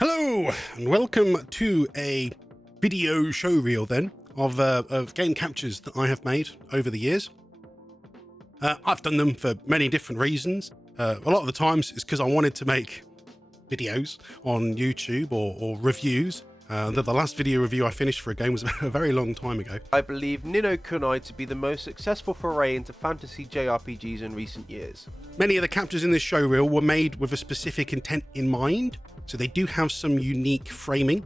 Hello and welcome to a video showreel then of game captures that I have made over the years. I've done them for many different reasons. A lot of the times it's because I wanted to make videos on YouTube or reviews. The last video review I finished for a game was a very long time ago. I believe Ni no Kuni to be the most successful foray into fantasy JRPGs in recent years. Many of the captures in this showreel were made with a specific intent in mind, so they do have some unique framing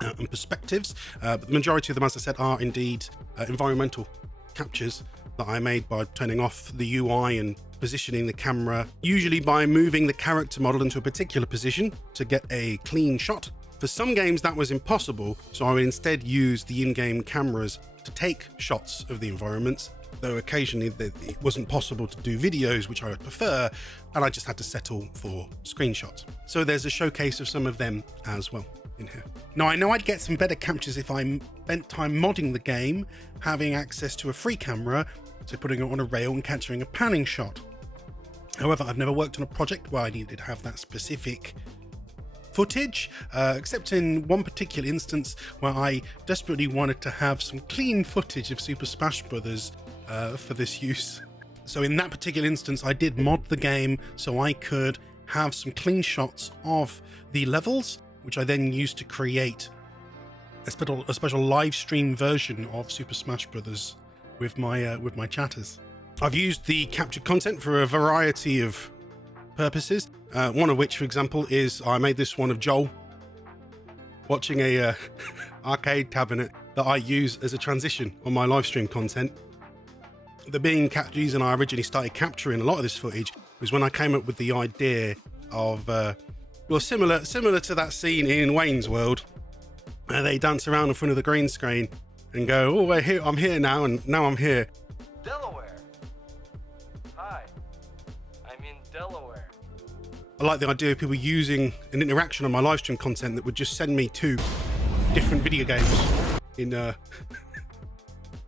and perspectives, but the majority of them, as I said, are indeed environmental captures that I made by turning off the UI and positioning the camera, usually by moving the character model into a particular position to get a clean shot. For some games that was impossible, so I would instead use the in-game cameras to take shots of the environments, though occasionally it wasn't possible to do videos, which I would prefer, and I just had to settle for screenshots. So there's a showcase of some of them as well in here. Now I know I'd get some better captures if I spent time modding the game, having access to a free camera, so putting it on a rail and capturing a panning shot. However, I've never worked on a project where I needed to have that specific footage, except in one particular instance where I desperately wanted to have some clean footage of Super Smash Bros. For this use. So in that particular instance, I did mod the game so I could have some clean shots of the levels, which I then used to create a special live stream version of Super Smash Bros. With my chatters. I've used the captured content for a variety of purposes. One of which, for example, is I made this one of Joel watching a arcade cabinet that I use as a transition on my live stream content. The main reason I originally started capturing a lot of this footage was when I came up with the idea of, well, similar to that scene in Wayne's World, where they dance around in front of the green screen and go, "Oh, I'm here now, and now I'm here." Delaware. Hi, I'm in Delaware. I like the idea of people using an interaction on my live stream content that would just send me to different video games in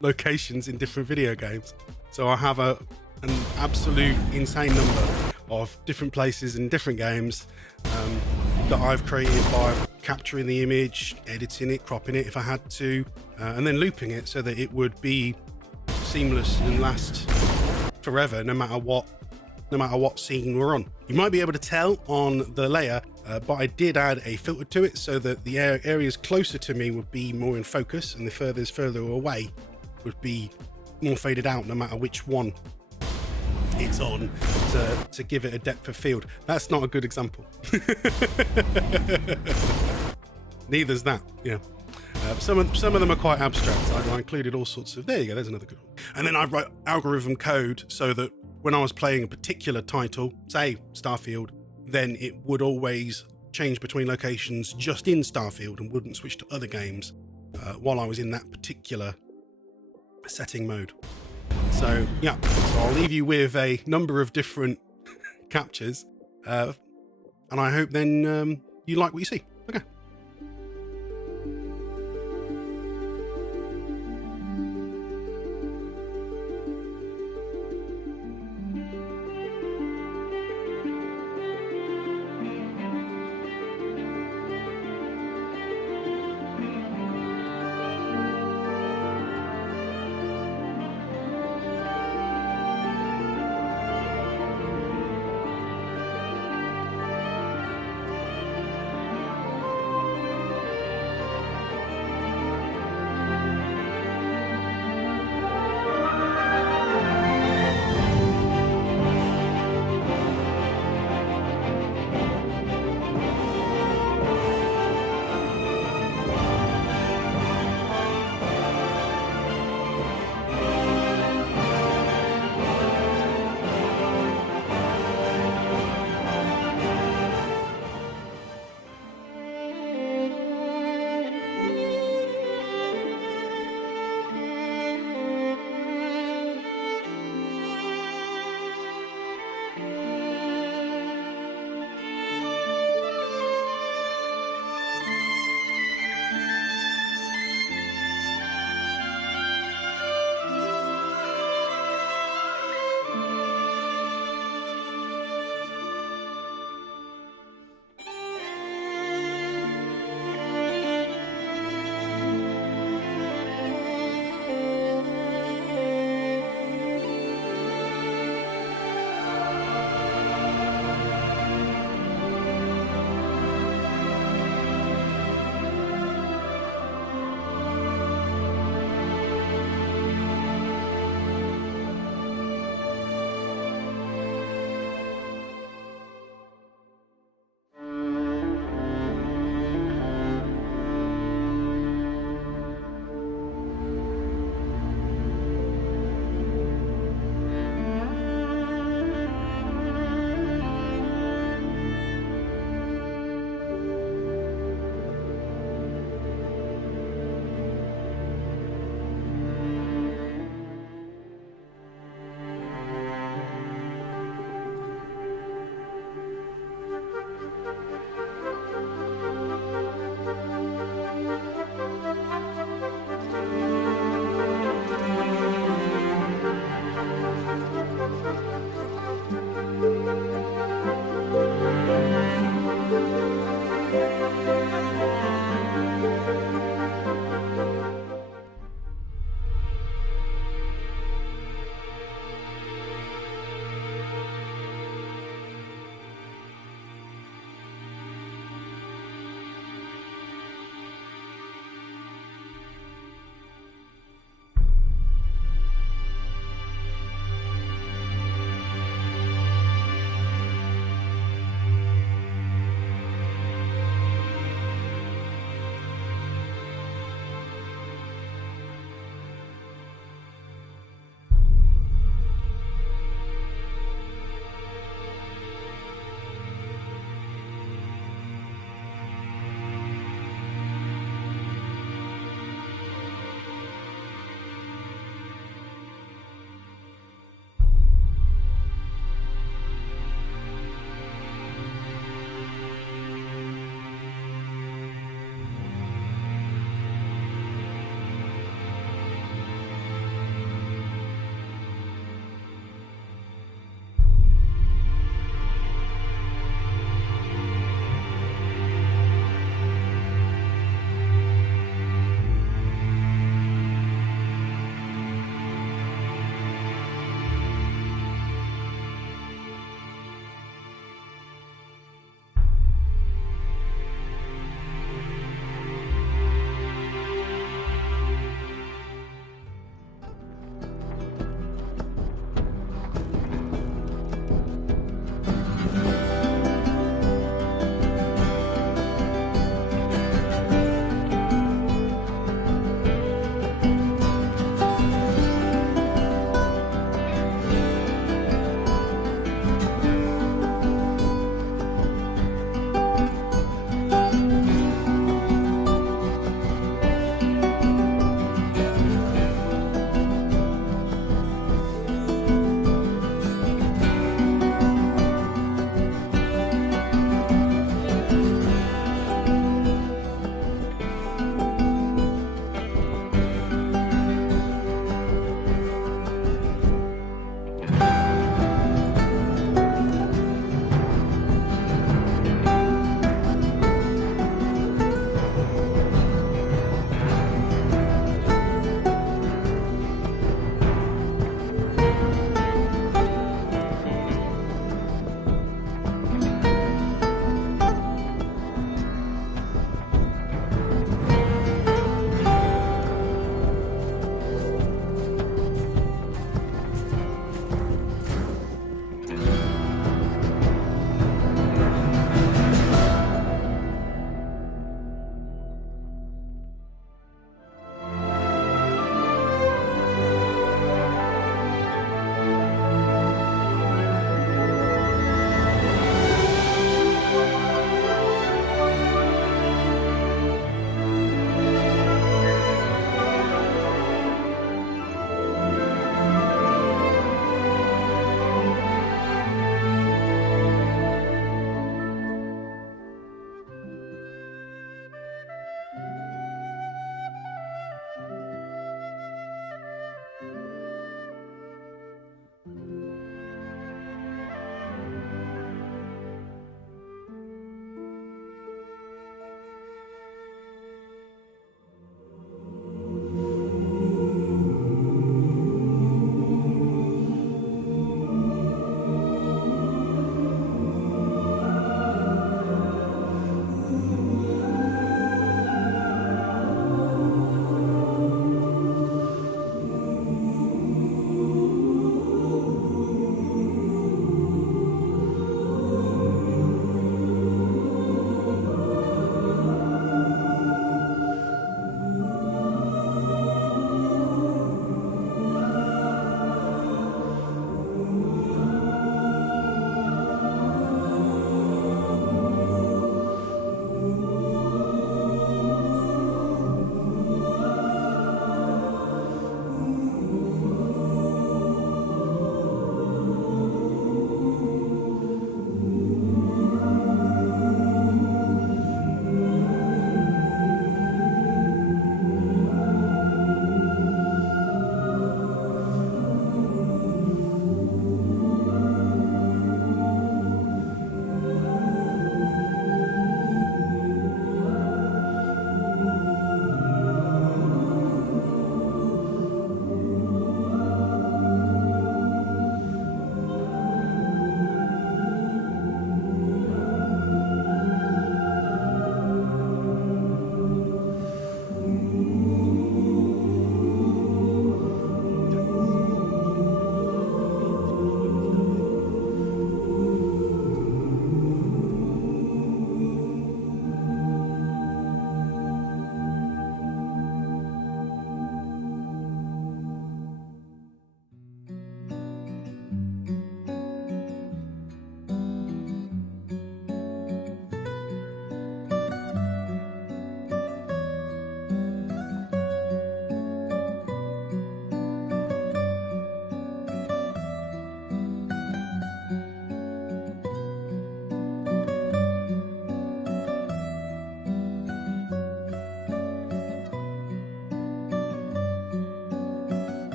locations in different video games. So I have an absolute insane number of different places in different games that I've created by capturing the image, editing it, cropping it if I had to, and then looping it so that it would be seamless and last forever, no matter what scene we're on. You might be able to tell on the layer, but I did add a filter to it so that the areas closer to me would be more in focus and the further away would be more faded out, no matter which one it's on, to give it a depth of field. That's not a good example. Neither's that, yeah. Some of them are quite abstract. I included all sorts of, there you go, there's another good one. And then I wrote algorithm code so that when I was playing a particular title, say Starfield, then it would always change between locations just in Starfield and wouldn't switch to other games while I was in that particular setting mode. So yeah, so I'll leave you with a number of different captures, and I hope then you like what you see.